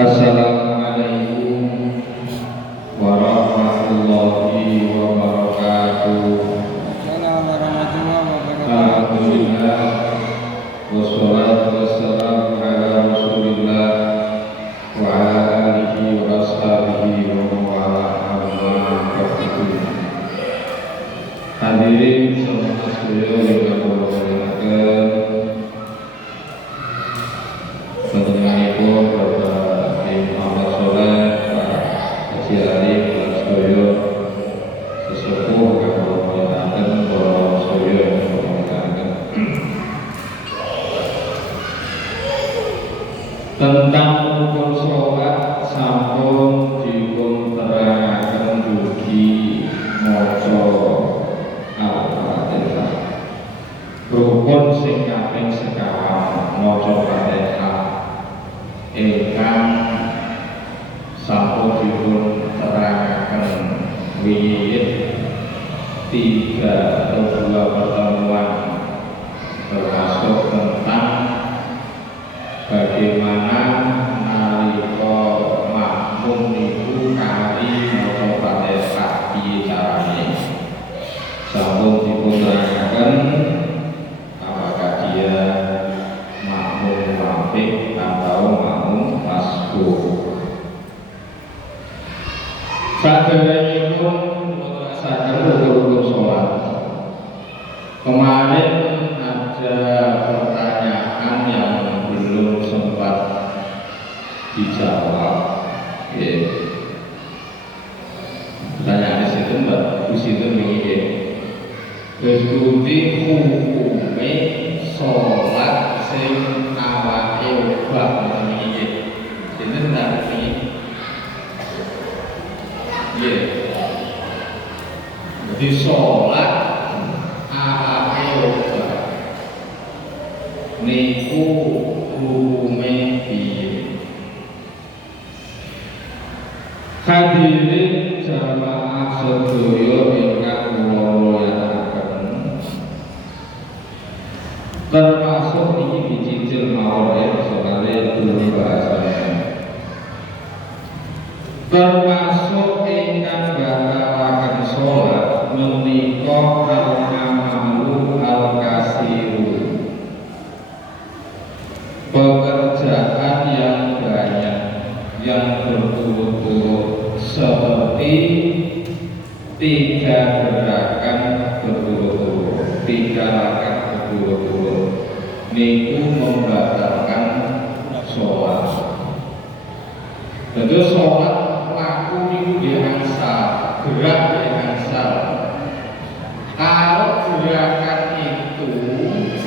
Assalamualaikum warahmatullahi wabarakatuh. Alhamdulillah wassalatu wassalamu ala Rasulillah wa ala alihi wa ashabihi wa mawala amma ba'du. Hadirin semua sekalian yang berbahagia, panjenenganipun Bapak Muhammad Soleh, Pak Haji Arif, dan sedaya sesepuh kang mulyakaken para sedaya yang mulyakaken. Tentang rukun sholat sampun dipun terangaken dugi maca Al-Fatihah. Rukun sing kaping sekawan maca Fatihah ingkang sampun dipun terangaken wiwit 3 atau 2 pertemuan, termasuk tentang bagaimana nalika makmum niku kali maca Fatihah piye carane. Sampun dipun terangaken apakah dia makmum ramping atau makmum masbuq. Saderengipun mutlasaken rukun sholat. Kemarin ada pertanyaan yang belum sempat dijawab. Pertanyaan di situ Mbak Busitu begini. Berarti hukume sholat sing awake obah begini. Sinten tak begini? Jadi sholat awake obah niku hukume piye? Hadirin jamaah sedaya ingkang kula mulyakaken, termasuk iki dicicil mawon ya soalé belum bahasanya. Termasuk ingkang batalaken sholat menika al-amalu al-kasiru, pekerjaan yang banyak yang berturut-turut, seperti 3 gerakan berturut-turut, 3 rakaat berturut-turut, niku membatalkan sholat. Tentu sholat laku niku diangsal, gerak diangsal. Kalau gerakan itu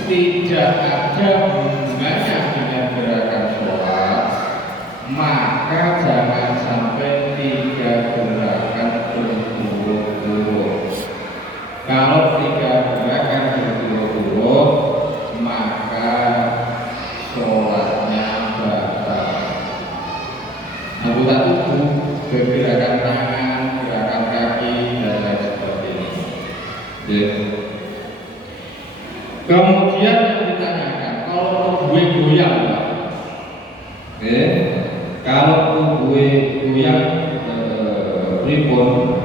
tidak ada hubungannya dengan gerakan sholat, maka jangan sampai 3 gerakan berturut-turut. Kalau 3 gerakan berturut-turut, maka sholatnya batal. Anggota tubuh, bergerakan tangan, gerakan kaki, dan lain sebagainya. Kemudian yang ditanyakan, kalau tubuh goyang, Pak? Kalau tubuh goyang, pripun?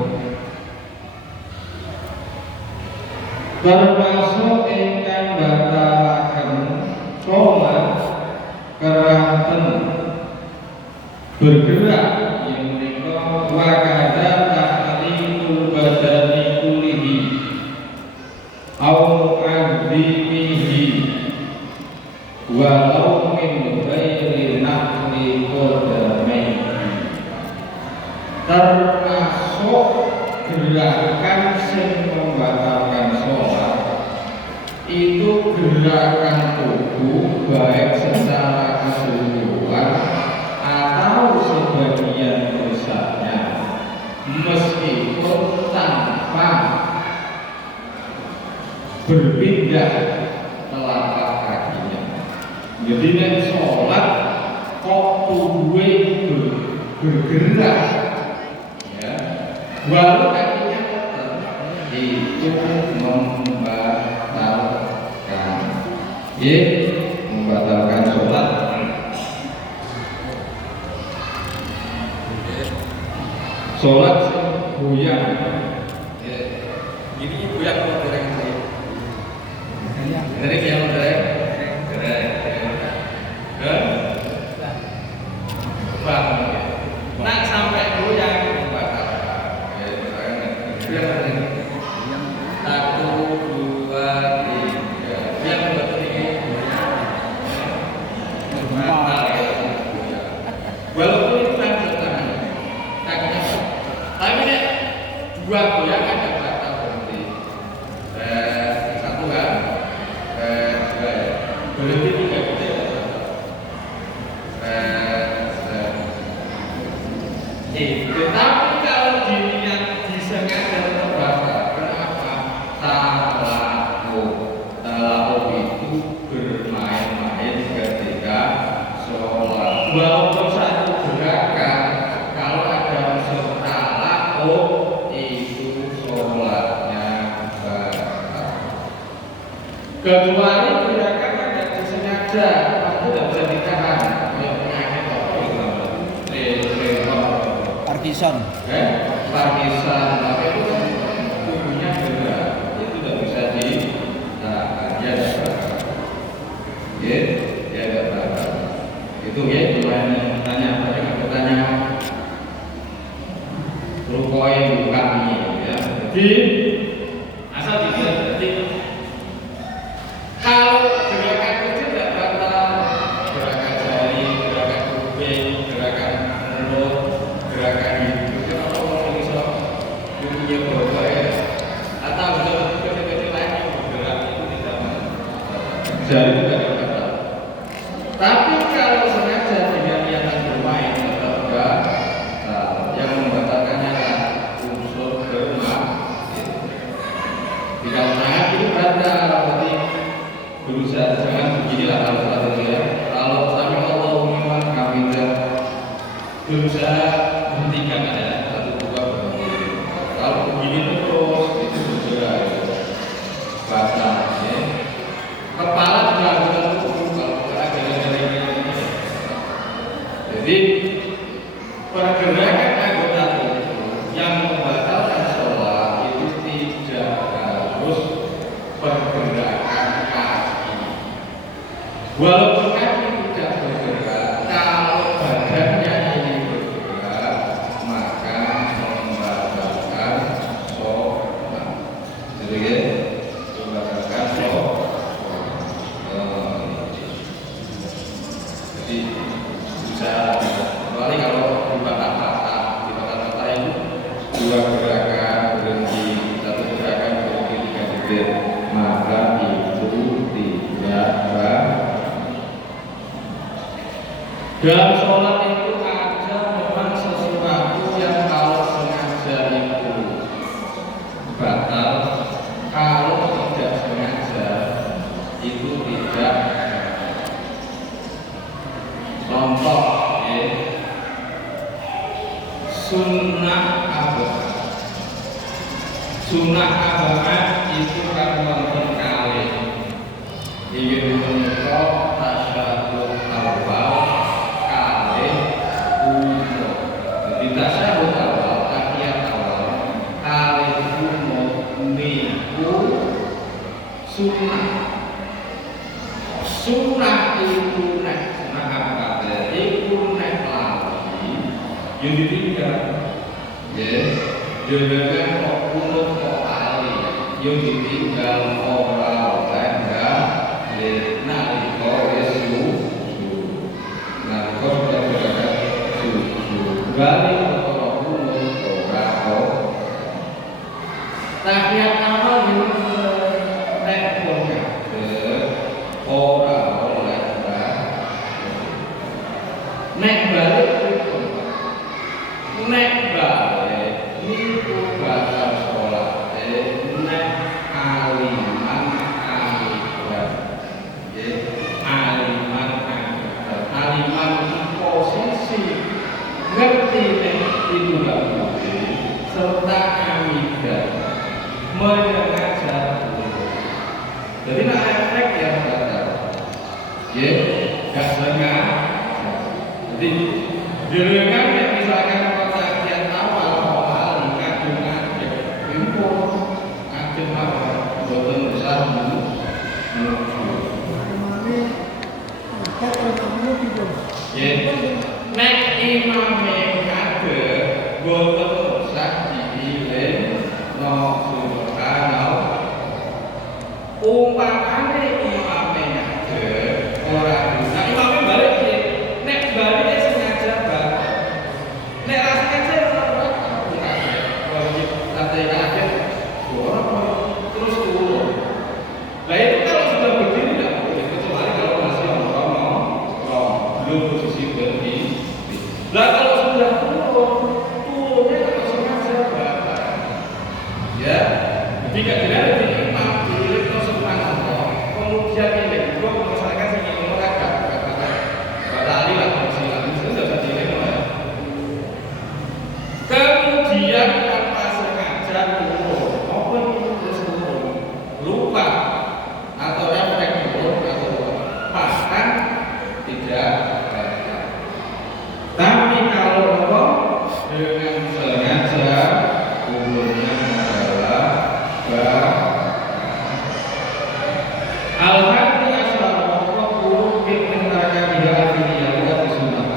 Termasuk ingkang batalaken sholat keranten bergerak yang menika wa kadza ta'limul badani kullihi au mu'adzimihi walau min ghairi naqli qadamaihi. Termasuk gerakan sing membatalkan sholat itu gerakan tubuh baik secara keseluruhan atau sebagian besarnya, meskipun tanpa berpindah telapak kakinya. Jadi nek sholat kok tubuhnya bergerak, ya, walau kakinya itu membatalkan, membatalkan sholat. sholat goyang. Ini goyang kok dereng sih. Dereng yang dereng. Bang, nak sampai goyang batal. Satu, dua, tiga. Yang bertiga. Walaupun itu kan bertahan, tapi nih dua goyang kan nggak batal berhenti. Satu kan, dua ya. Berhenti tiga kita ya. Tetapi kalau diniat disengaja tetap batal. Kenapa? Talahu itu bermain-main ketika sholat. Walaupun satu gerakan, kalau ada unsur talahu itu sholatnya batal. Kecuali gerakan ada disengaja, itu tidak bisa ditahan. Parkinson. Parkinson, tapi itu kan tubuhnya gerak, itu tidak bisa ditahan. Ya tidak batal. Itu ya, tuan tanya apa yang bertanya. Rukoi bukan ya. Jadi asal tidak berarti kalau gerakan kecil tidak batal, gerakan jari, gerakan kuping, gerakan mulut, gerakan hidung, kalau orang bisa punya bawa ya, atau bisa kecil-kecil lain yang bergerak itu tidak batal. Jari tidak batal. Tapi kalau sengaja dengan niatan bermain tetap batal. Yang membatalkannya adalah unsur bermain. Jika tangan itu batal, berarti berusaha jangan beginilah kalau sholat ya. Kalau sami Allahu liman hamidah, berusaha hentikan aja satu dua berhenti. Kalau begini terus itu bergerak batal. Ya. Kepala juga harus tertutup kalau gara-gara ini. Jadi pergerakan anggota tubuh yang membatalkan sholat itu tidak harus pergerakan kaki. Walaupun kaki tidak bergerak, kalau badannya ini bergerak, maka membatalkan sholat. Jadi membatalkan sholat. Jadi bisa kecuali kalau di patah-patah itu dua gerakan berhenti, satu gerakan berhenti tiga detik, maka itu tidak batal. Dalam sholat itu ada memang sesuatu yang kalau sengaja itu batal, kalau tidak sengaja itu tidak. Contoh ya, sunnah abad itu kan wonten kalih. Inggih punika tasyahud awal kalih umur. Jadi tasyahud awal tahiyat awal kalih umur niku sunnah. Sunnah itu nek iku nek lali yo ditinggal ya jangan kok kunut kok lali yo ditinggal ora oleh ya nalika wis nalika sudah berada bali ora kunut ora kok tahiyat awal yo nek wong ora oleh nek balik niku batal sholat nek aliman akibat ya aliman posisi ngerti nek itu gak boleh serta amidah menyengaja. Jadi nak efek yang batal ya gak sengaja. Jadi jenengan yang misalkan pada tahiyat awal Nek imame kade boten sak diiling no subhanallah. Umpamane imame kade ora bisa imame balik iki. Nek balike sengaja balik. Nek ra sengaja ora wajib lantai kaget. Terus turun. Nah itu kalau sudah berdiri tidak boleh kecuali kalau masih ngomong belum posisi berdiri. Nah kalau sudah turunnya kalau sengaja bapak. Ya, jika tidak ada imam diri subhanallah, kemudian ini juga masyarakat sini ngomong agak tadi lah silakan sudah berdiri mulai. Kemudian tanpa sengaja turun, maupun terus turun, lupa atau efek turun atau bahkan tidak. Tapi kalau apa dengan sengaja umumnya adalah al-hati asal-asal buruk menerakan tidak artinya tidak disunat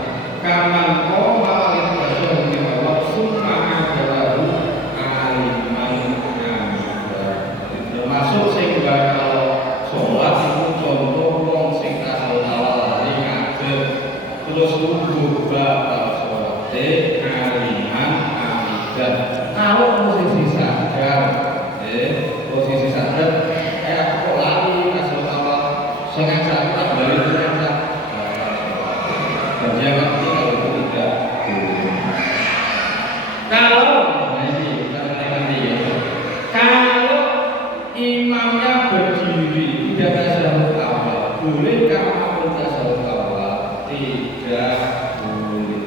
kaman koma al-ibadah min Allah summa adalahu aliman termasuk sehingga kalau sholat itu contoh wong sing asal awal lari ngadeg terus wudhu batal sholatnya aliman amidah. Kalau posisi sadar posisi sadar kok lari asal awal sengaja tak balik sengaja dan dia ngerti kalau itu tidak kalau kalau imamnya berdiri tidak tasyahud awal bolehkah makmum tasyahud awal? Tidak boleh.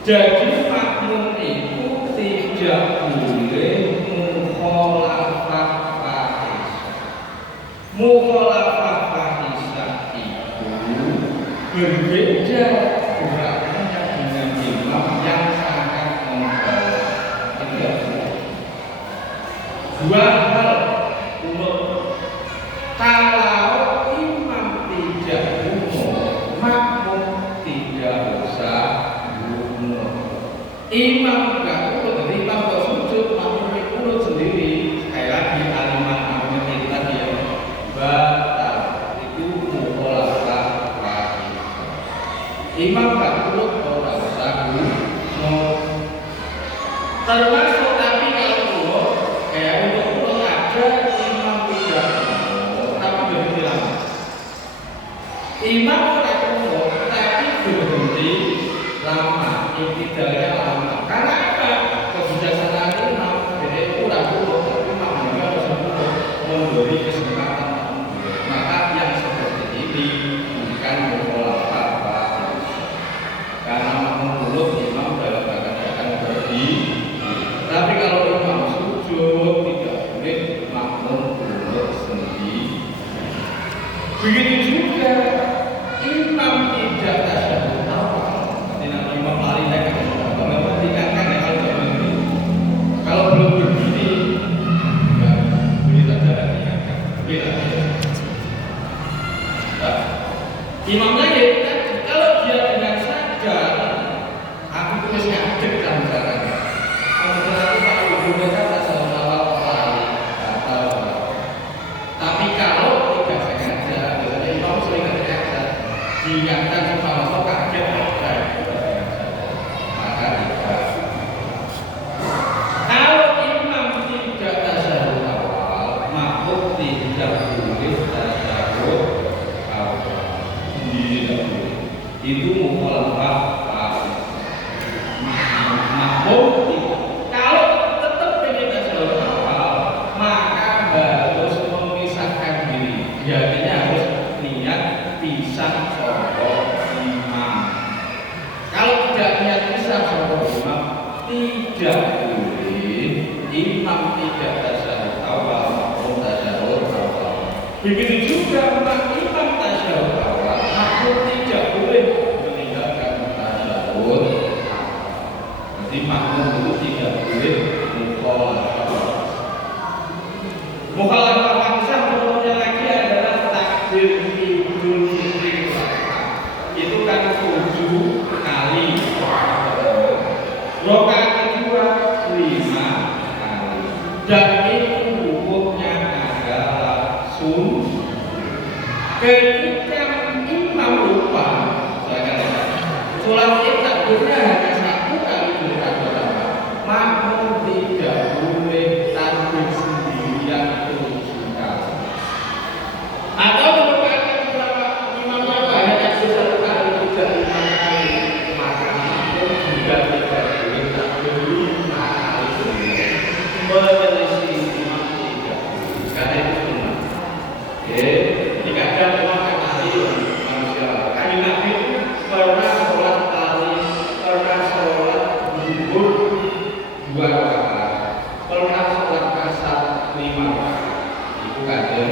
Jadi makmum itu tidak boleh mukhalafah fahisah. Mukhalafah fahisah itu berbeda gerakannya dengan imam yang sangat membawa. Dua hal umum. Kalau imam tidak umum, makmum tidak usah umum. Imam enggak urut, jadi imam kok sujud, makmum urut sendiri. Sekali lagi aliman makmum itu tadi ya batal. Itu mukhalafah fahisah. Imam enggak urut, orang usah umum. Termasuk tapi kalau urut, kayak untuk urut aja imam tidak umum, tapi berhenti lama. Imam tidak umum, tapi berhenti lama. Ibtidalnya lama. Karena apa? Kebijaksanaan imam jadi kurang urut, tapi makmum juga harus urut memberi kesempatan. Maka yang seperti ini bukan mukhalafah fahisah. Karena makmum urut, imam dalam keadaan berdiri. Tapi kalau imam sujud tidak boleh makmum urut sendiri. Begitu juga imam tidak tasyahud awal. Nanti imam lari naik ke atas. Kalau tingkatkan ya kalau tidak berdiri. Kalau belum berdiri, ya berdiri saja dan tingkatkan. Beda. Imamnya ya kalau dia dengan sadar, aku tulis ngadeg dalam caranya. Kalau aku ibunya kata salah awal lari atau tapi kalau tidak sengaja, biasanya imam sering sengaja diingatkan sama kaget maka tidak. Kalau imam tidak tasyahud awal, makmum tidak boleh tasyahud awal. Tidak boleh. Itu mukhalafah fahisah. Makmum tidak. Kalau tetap ingin tasyahud awal, maka harus memisahkan diri. Artinya harus niat pisah sangka imam. Kalau tidak niat pisah sangka imam, tidak boleh. Imam tidak tasyahud awal, makmum tasyahud awal. Begitu juga imam tasyahud awal, makmum tidak boleh meninggalkan tasyahud. takbirnya hanya satu kali doa pertama. Makmum tidak boleh takbir sendirian 7 kali. Atau merupakan pertama imamnya hanya takbir 1 kali, tidak 5 kali, maka makmum juga tidak boleh takbir 5 kali sendirian. Menyelisih imam tidak boleh, karena itu sunnah. Oke, jika ada memang kata manusia, kayu Nabi pernah sholat tali, pernah sholat zuhur 2 rakaat, pernah sholat asar 5 rakaat. Itu kajian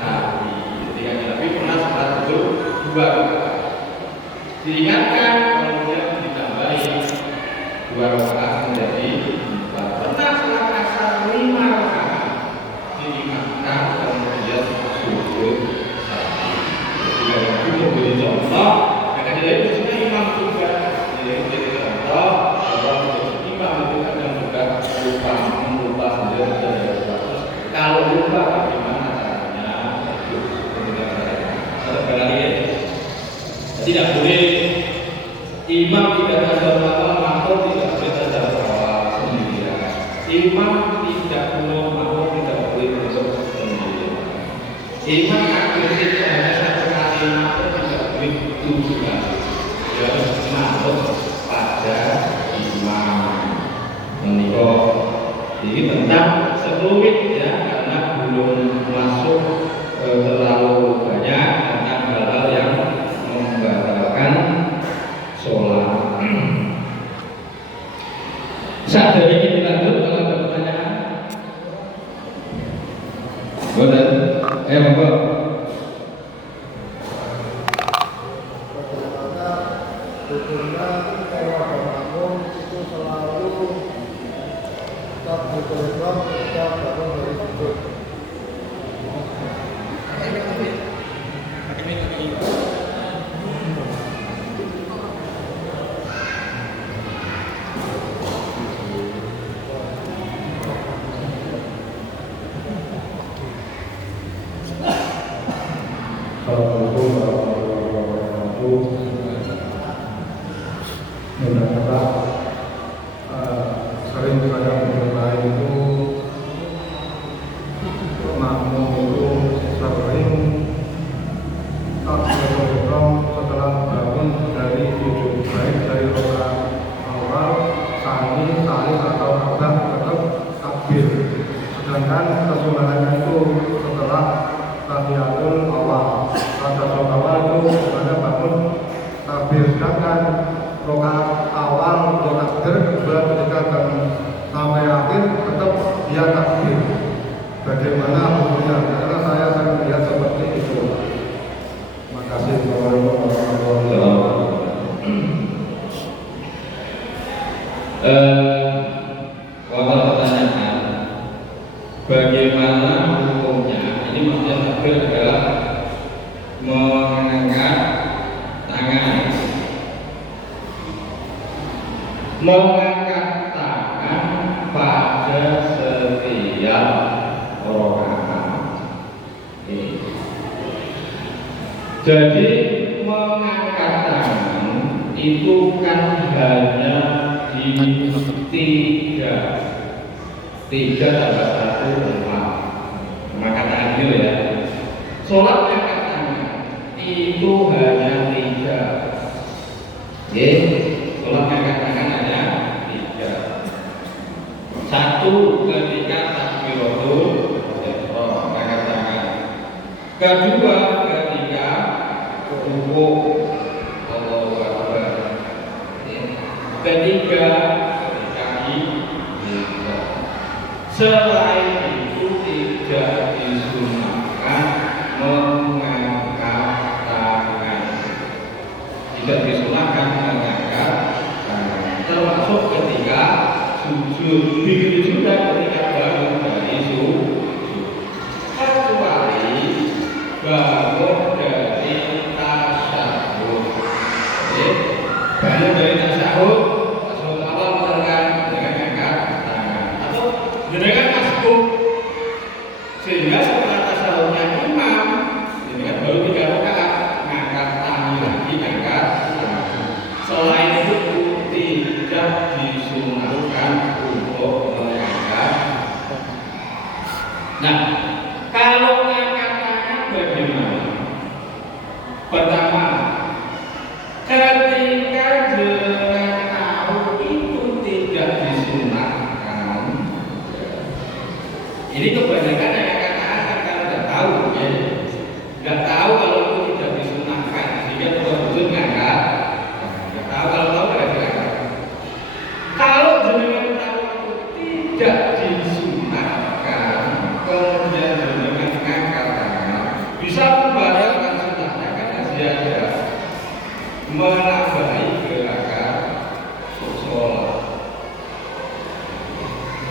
Nabi. Jadi kajian Nabi pernah sholat zuhur 2 rakaat. Diingatkan kemudian ditambahi 2 rakaat menjadi 4. Pernah sholat asar 5 rakaat. Diingatkan kemudian sujud 1. Jadi memberi contoh. Jadi maksudnya imam juga jadi contoh bahwa imam itu kadang juga lupa sendiri terus kalau lupa bagaimana caranya itu barangkali tidak boleh imam tidak tadabur makmum tidak boleh tadabur sendirian. Imam tidak boleh makmum tidak boleh untuk sendirian. Imam takbir itu hanya 1 kali, makmum tidak boleh 7 kali. Dan makmum pada imam. Menikah ini tentang sekelumit ya, karena belum masuk terlalu banyak tentang hal-hal yang membatalkan sholat. Saat dari ini dilanjut kalau ada pertanyaan. Boleh? Monggo. Hukumnya kalau ada makmum itu selalu takbiratul ihram ketika bangun dari sujud. Assalamualaikum warahmatullahi wabarakatuh. Mudah-mudahan sering saya mendengar itu makmum itu sering takbiratul ihram setelah bangun dari sujud, baik dari rakaat awal, tsani, tsalits atau rakaat tetap takbir. Sedangkan kesunnahannya itu setelah tahiyatul awal. Tahiyatul awal itu sebenarnya bangun takbir, sedangkan rakaat awal untuk takbir kedua ketika sampai akhir tetap dia takbir. Bagaimana hukumnya? Karena saya sering melihat seperti itu. Terima kasih. Kalau pertanyaan bagaimana hukumnya, ini maksudnya takbir adalah mengangkat tangan, mengangkat tangan pada setiap rakaat. Jadi mengangkat tangan itu kan hanya di 3 tambah 1 4. Maka tangan dulu ya. Sholat angkat tangan itu hanya 3. Sholat angkat tangan hanya 3. 1 ketika takbiratul ihram angkat tangan. Kedua ketika rukuk, Allahu Akbar. Ketiga ketika ibadah. Selain itu tidak disunahkan mengangkat tangan. Tidak disunahkan mengangkat tangan. Termasuk ketika sujud. Begitu juga ketika bangun dari sujud. Kecuali bangun dari tasyahud. Bangun dari tasyahud awal dengan angkat tangan atau dengan masbuk, sehingga setelah tasyahudnya imam dengan baru 3 rakaat ngangkat tangan lagi, angkat tangan. Selain itu Ini kebanyakan yang katakan kalau nggak tahu, ya, nggak tahu kalau itu tidak disunahkan, sehingga betul-betul ngangkat. Nggak tahu kalau tahu nggak diangkat. Kalau jenengan tahu itu tidak disunahkan, kemudian jenengan ngangkat tangan, bisa membatalkan sunnahnya karena ziyadah menambahi gerakan sholat.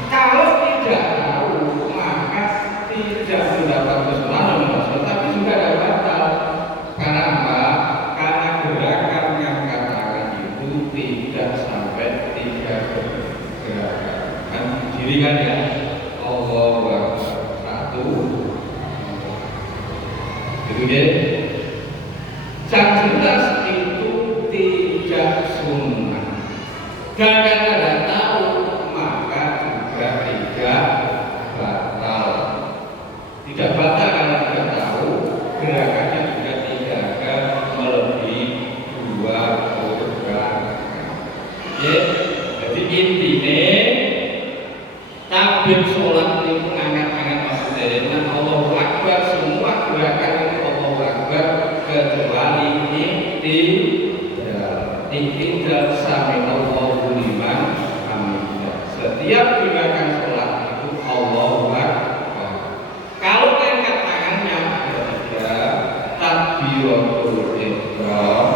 Kalau tidak tahu maka tidak mendapat kesunahan, tapi juga ada batal. Karena apa? Karena gerakan ngangkat tangan itu tidak sampai 3 gerakan. Kan diri kan ya. Allahu Akbar 1. Itu dia. Yang jelas itu tidak sunnah. Dan karena tidak tahu maka juga tidak batal. Tidak batal karena tidak tahu, gerakannya juga tidak akan melebihi 2 gerakan. Ya, jadi intinya takbir sholat itu mengangkat-angkat maksudnya dengan Allahu Akbar, semua gerakan itu Allahu Akbar kecuali iktidal sami Allahu liman hamidah. Setiap gerakan sholat itu Allahu Akbar. Kalau angkat tangannya bertiga, takbiratul ihram,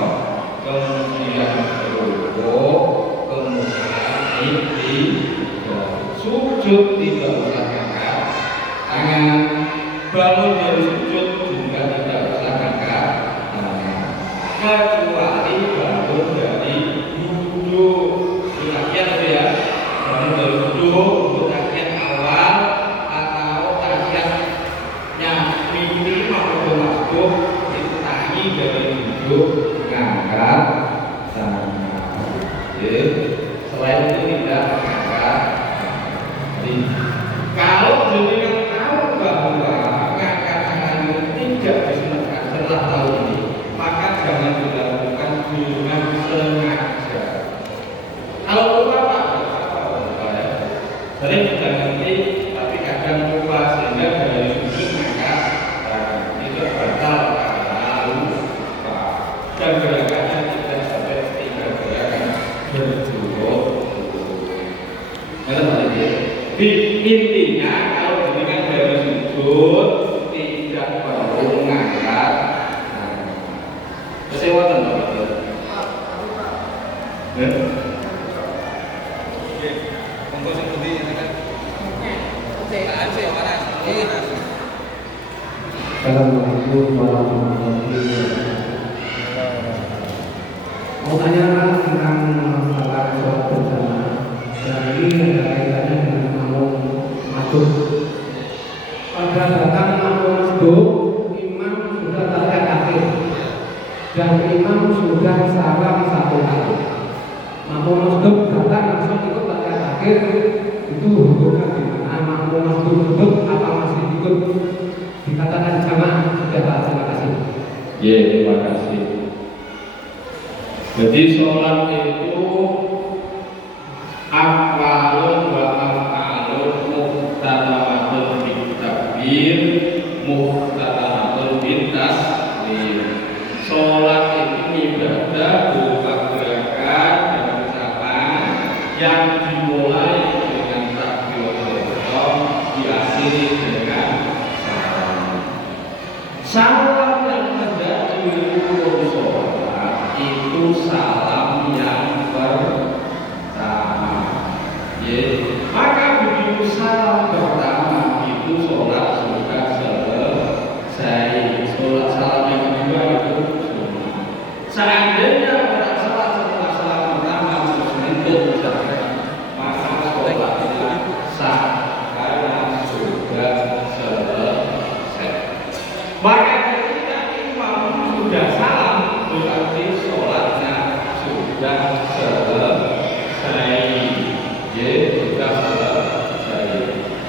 kemudian rukuk, kemudian iktidal. Sujud tidak usah angkat tangan, bangun dari sujud juga tidak usah angkat tangan, kecuali bangun dari duduk. Tahiyat ya, bangun dari duduk untuk tahiyat awal atau tahiyatnya minimal untuk masuk itu tangi dari duduk mengangkat tangan. Selain itu tidak mengangkat. Kalau jenengan tahu bahwa mengangkat tangan itu tidak disunahkan setelah tahu ini, maka jangan dilakukan dengan sengaja. Kalau lupa apa ya? Sering kita ngerti, tapi kadang lupa sehingga dari sudut mengangkat tangan itu batal karena lupa. Dan gerakannya tidak sampai 3 gerakan berturut-turut. Intinya kalau jenengan dari sujud tidak perlu mengangkat. Kesewatan Pak. Ya. Oke. Kompos yang putih ini kan. Oke. Sih panas. Assalamualaikum warahmatullahi wabarakatuh. Mau tanyakan tentang masalah sholat berjamaah. Dan ini ada kaitannya dengan makmum masjid. Pada datang makmum masjid, imam sudah tahiyat akhir dan imam sudah salam 1 kali. Makmum masjid datang langsung ikut tahiyat akhir, itu hukumnya gimana? Makmum masjid ikut apa masih ikut? Dikatakan jamaah. Sudah, terima kasih. Ya, terima kasih. Jadi sholat itu afalun wa afalun muhtalamatun bitakbir muhtalamatun bitaslim. Sholat itu ibadah berupa gerakan dan ucapan yang dimulai dengan takbiratul ihram, diakhiri dengan salam. Salam yang menjadi rukun sholat itu salam yang pertama. Maka begitu salam pertama itu sholat sudah selesai. Sholat salam yang kedua itu sunnah. Seandainya orang sholat setelah salam pertama untuk maka sholatnya sah karena sudah selesai. Maka ketika imam sudah salam berarti sholatnya sudah selesai. Sudah selesai.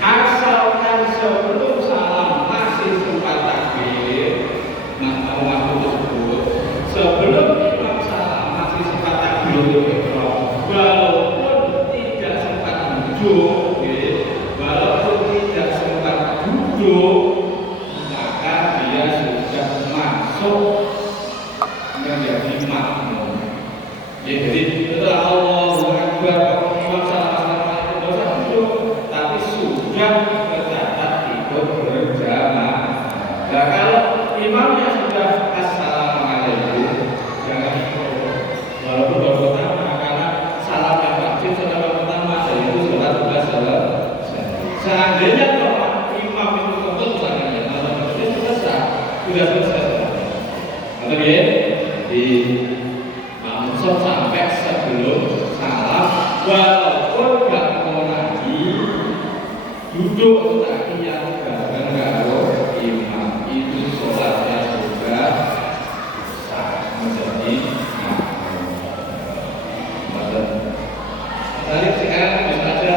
Asalkan sebelum salam masih sempat takbir, maka waktu tersebut sebelum imam salam Ya, jadi setelah Allahu Akbar imam salam bersatu, tapi sudah tercatat ikut berjamaah. Nah, kalau imamnya sudah assalamualaikum, jangan walaupun baru pertama, karena salam yang wajib salam pertama dan itu sholat sudah selesai. Seandainya kalau imam itu tentu misalnya salam itu selesai, sudah selesai. Atau ya, di langsung sampai sebelum salam, walaupun nggak mau lagi duduk tahiyat bareng karo imam, itu sholatnya sudah sah menjadi makmum. Tadi sekarang bisa aja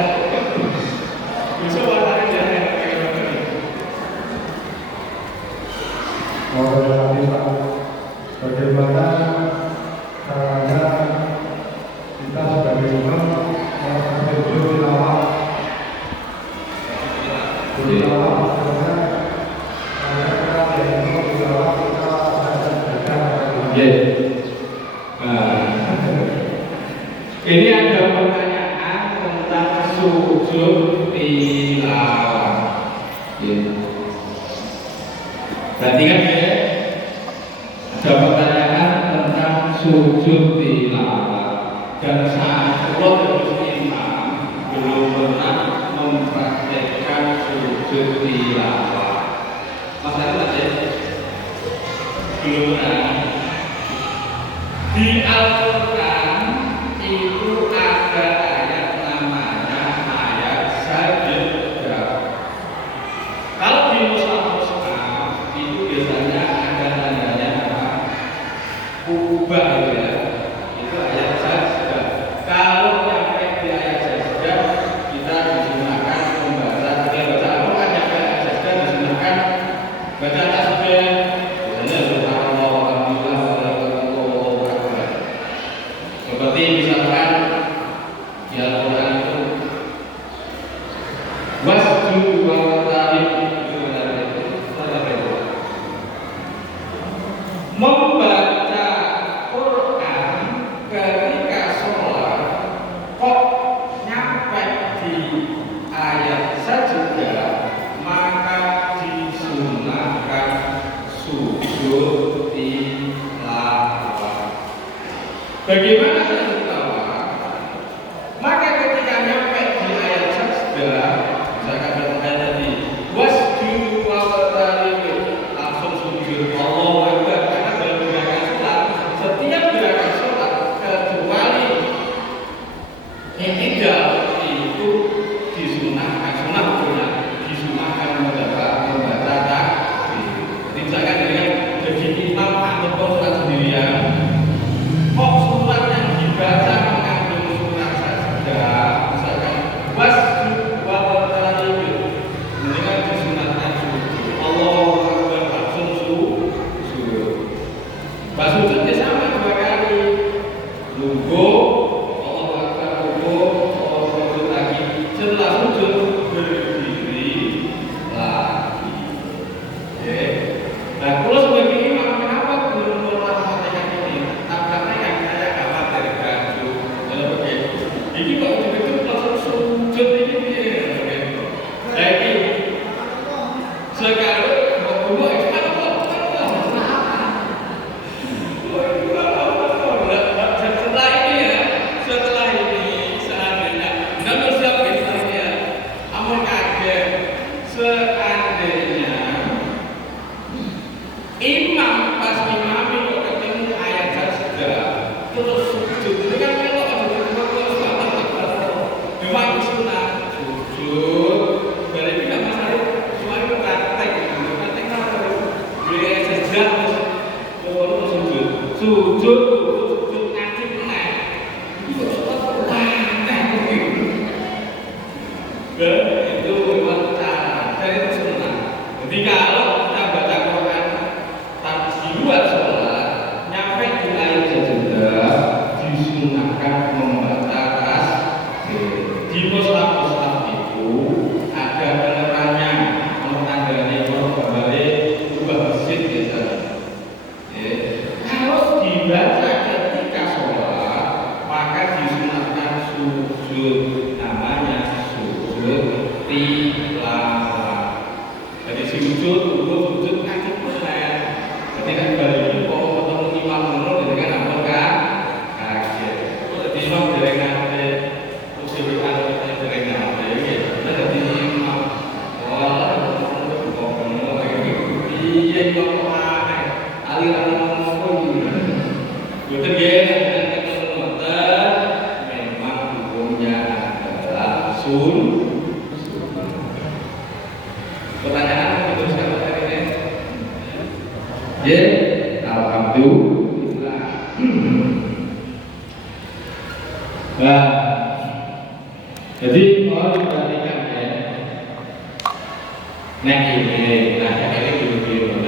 bisa warnanya jangan kayak begini. Mau bagaimana caranya kita sebagai imam melakukan tilawah. Tilawah karena kita yang tilawah kita ada Ini ada pertanyaan tentang sujud tilawah. Perhatikan ya. Ada pertanyaan tentang sujud tilawah dan saat Allah imam belum pernah mempraktekkan sujud tilawah. Masalah ya? Belum pernah. Di Al-Quran itu ada ayat namanya ayat sajdah. Kalau di mushaf itu biasanya ada tandanya apa? Kubah gitu ya. Itu ayat sajdah. Kalau yang di ayat sajdah kita disunahkan membaca baca Al-Quran yang ayat sajdah disunahkan baca tasbih. Biasanya subhanallah walhamdulillah wallahu akbar. Seperti misalkan di Al-Quran itu wasjud waqtarib itu membaca Quran ketika sholat kok nyampe di ayat sajdah, maka disunahkan sujud tilawah. Bagaimana sujud tilawah? Maka ketika nyampe di ayat sajdah, misalkan ada tadi wasjud waqtarib, langsung sujud Allahu Akbar. Karena dalam gerakan sholat, setiap gerakan sholat kecuali i'tidal itu disunahkan, disunahkan membaca takbir. Jadi misalkan dengan jadi imam atau sholat sendirian, kok surat yang dibaca dan ketentuan memang hukumnya adalah pertanyaan diteruskan tadi ini. Ya, alhamdulillah. Nah, jadi mau diperhatikan ya. Nah ini biru-biru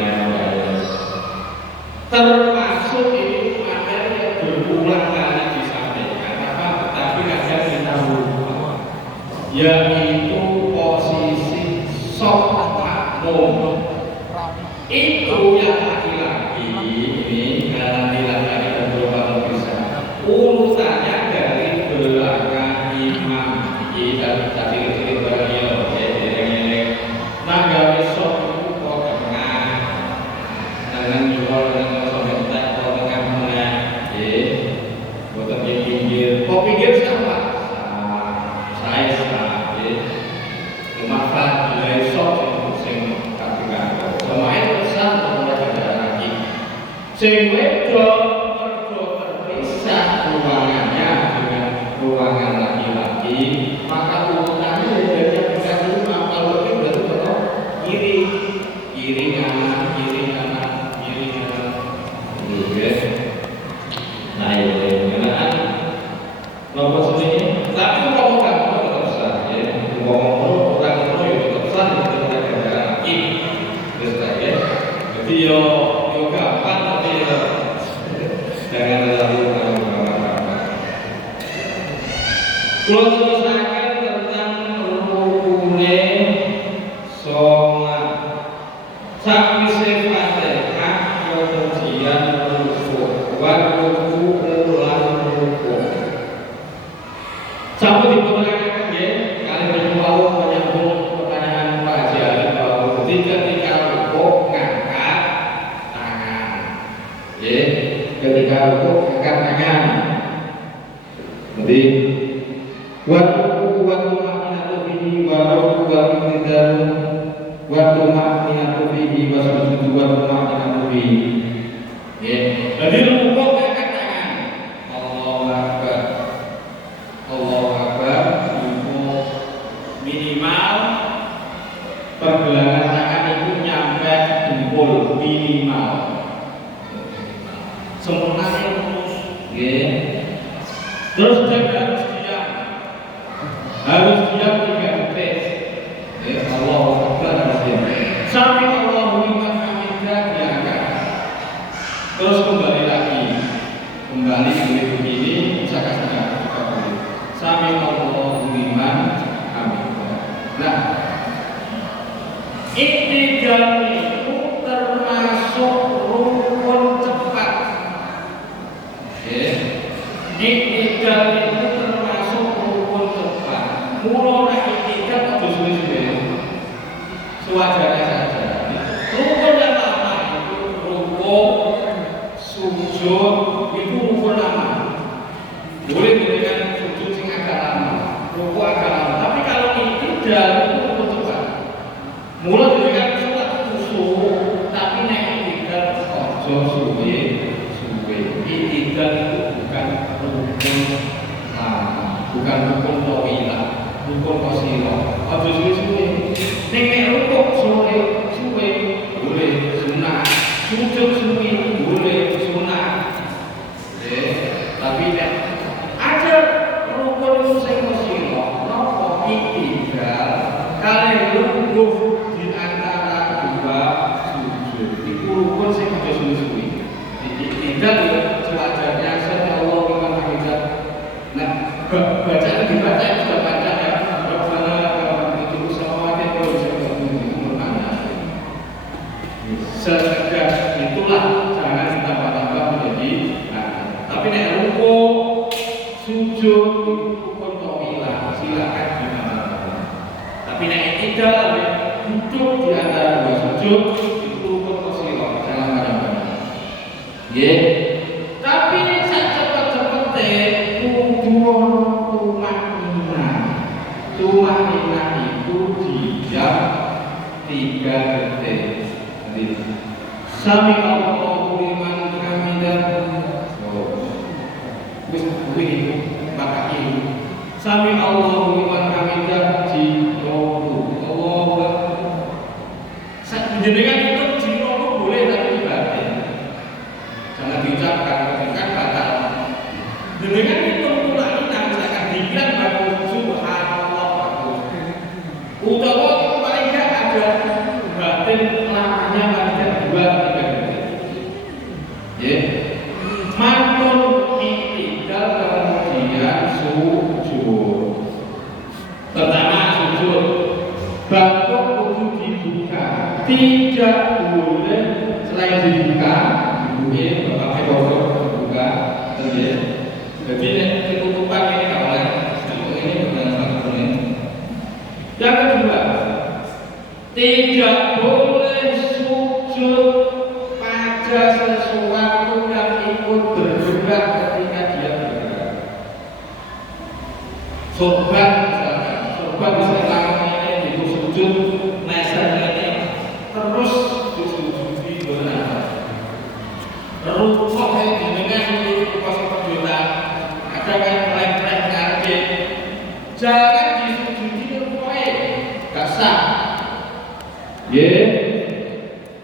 termasuk ini materi yang berulang kali disampaikan tapi kadang kita lupa, yaitu posisi sok makmum itu yang laki-laki ini karena laki-laki dan beberapa bisa urusannya dari belakang imam dan tadi beliau nah gawe sok itu kok tengah dengan jual dengan sobat kok tengah buat pinggir kok pinggir sama saya sama bermanfaat dari sok sing katakan semain besar untuk lagi sing wedok terpisah ruangannya dengan ruangan laki-laki maka urutannya dari yang bukan rumah kalau itu berarti betul kiri kanan nah ini nomor sini tapi ngomong tetap sah ya ngomong orang itu tetap sah itu ada lagi terus ya jadi yo gampang tapi jangan terlalu kalau selesaikan tentang rukune sholat sampai Fatihah kemudian rukuk ulang rukuk sampai dipertanyakan ya kali mau menyambung pertanyaan Pak Haji Ali bahwa ketika rukuk ngangkat tangan ya ketika rukuk ngangkat tangan jadi waktu maknatu fihi wa waktu maknatu fihi wa sujud waktu maknatu fihi ya jadi rukuk angkat tangan Allahu Akbar minimal pergelangan tangan itu nyampe jempol minimal sempurna terus ya terus harus diam 3 detik ya Allahu Akbar sampai Allahu liman hamidah diangkat terus kembali begini misalkan sampai Allahu liman hamidah nah i'tidal itu termasuk rukun cepat ya i'tidal itu termasuk rukun cepat mulai tidak harus sulit-sulit sewajarnya saja rukun yang lama itu rukun sujud itu rukun lama boleh diberikan sujud sing agak lama rukun agak lama tapi kalau tidak itu rukun cepat mulai diberikan sholat khusyuk tapi naik tidak ojo suwe tidak itu bukan rukun lama bukan rukun tawilah rukun qasira aja suwe-suwe nek rukuk suwe boleh sunah sujud suwe boleh sunah tapi nek ada rukun sing qasira napa iktidal kali lungguh di antara dua sujud iku rukun sing aja suwe-suwe iktidal sewajarnya Allah liman hamidah nah bacaan dibaca juga baca ya setegas itulah jangan ditambah-tambah menjadi tapi nek rukuk sujud itu rukun tawilah silakan ditambah tapi nek tidak duduk di antara dua sujud itu rukun qasira jangan banyak-banyak nggih tapi cepet-cepete kudu tumakninah itu diam 3 detik Sami Allahu liman hamidah wis kuwi pakai sami Allahu liman hamidah di robu Allah sak jenengan itu di robu boleh tapi di batin jangan diucapkan kan batal jenengan itu mulai misalkan dibilang bagus subhanallah bagus utawa paling enggak ada batin lamanya paling enggak 2-3 detik ya mantun iktidal kemudian sujud pertama sujud bangkok kudu dibuka tidak boleh selain dibuka ibunya bapaknya bangkok dibuka jadi ketutupan ini nggak boleh ini benar sangat boleh yang kedua tidak boleh sujud pada sesuatu yang ikut bergerak ketika dia bergerak sorban misalkan sorban bisa lakukan itu sujud leser ini terus disujudi benar rukuk dengan itu kosong perjuangan ada kan lem-lem karpe jangan disujudi rukuknya gak sah ya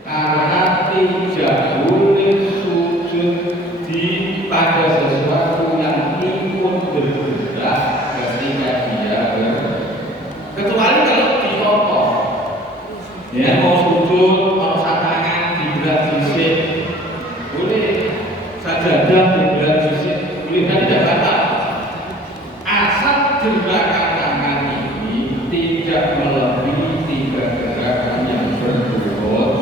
karena tidak boleh sujud di pada sesuatu yang ikut bergerak ketika dia bergerak kecuali kalau dipotong ya mau sujud mau tangan dibelah sisik boleh sajadah dibelah sisik boleh kan tidak batal asal gerakan tangan ini tidak melebihi 3 gerakan yang berturut-turut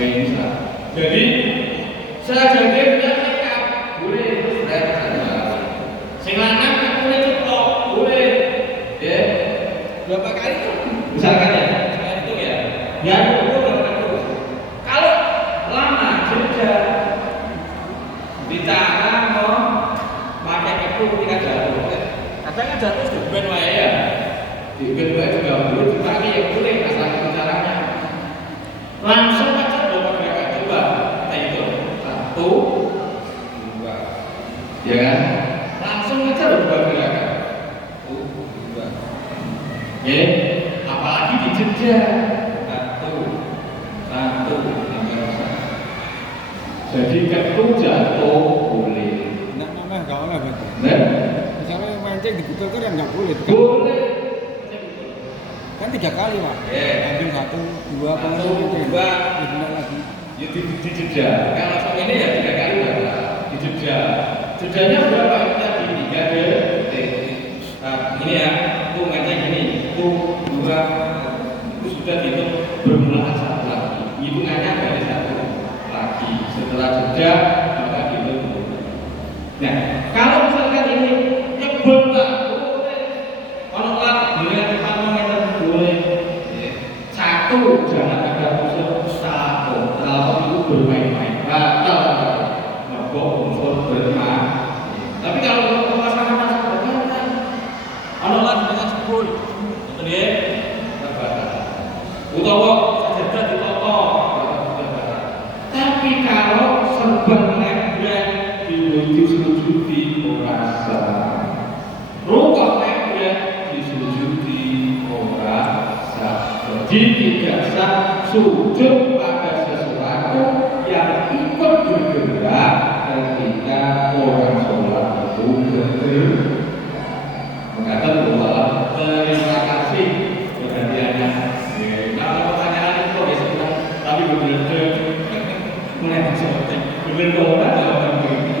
bisa jadi sajadah tidak nekat boleh sing lanang kan boleh cetok boleh ya berapa kali itu misalkan ya saya hitung ya yang terus kalau lama jeda bicara mau pakai kepu ketika jatuh kadang jatuh di ben wae ya di ben wae juga boleh dipakai ya boleh asal caranya langsung aja berapa gerakan coba kita hitung 1 2 ya kan langsung aja berapa gerakan 1 2 ya apalagi dijeda 1 jadi ketu jatuh boleh enggak namanya enggak oleh betul nah misalnya mancing diputar kan yang enggak boleh boleh kan 3 kali Pak ambil 1 2 1 2 lagi ya dijeda kan langsung ini ya 3 kali udah dijeda jedanya berapa tadi 3 detik nah ini ya tuh ngecek gini tuh 2 itu sudah dihitung bermula 1 lagi hitungannya dari 1 lagi setelah jeda maka dihitung nah kalau misalkan ini nyebel nggak boleh kalau lah dengan parameter boleh 1 jangan ada unsur 1 kalau itu bermain-main batal mabok unsur bermain tapi kalau pasangan bermain kalau lah dengan 10 itu dia batal utawa sajadah ditoto tapi kalau serban lebrek disujudi ora sah rukuk lebrek disujudi ora sah jadi tidak sah sujud pada sesuatu yang ikut bergerak ketika orang sholat itu bergerak mengatakan bahwa terima kasih perhatiannya kalau pertanyaan itu kok bisa tapi benar-benar mulai masuk benar-benar jawaban begini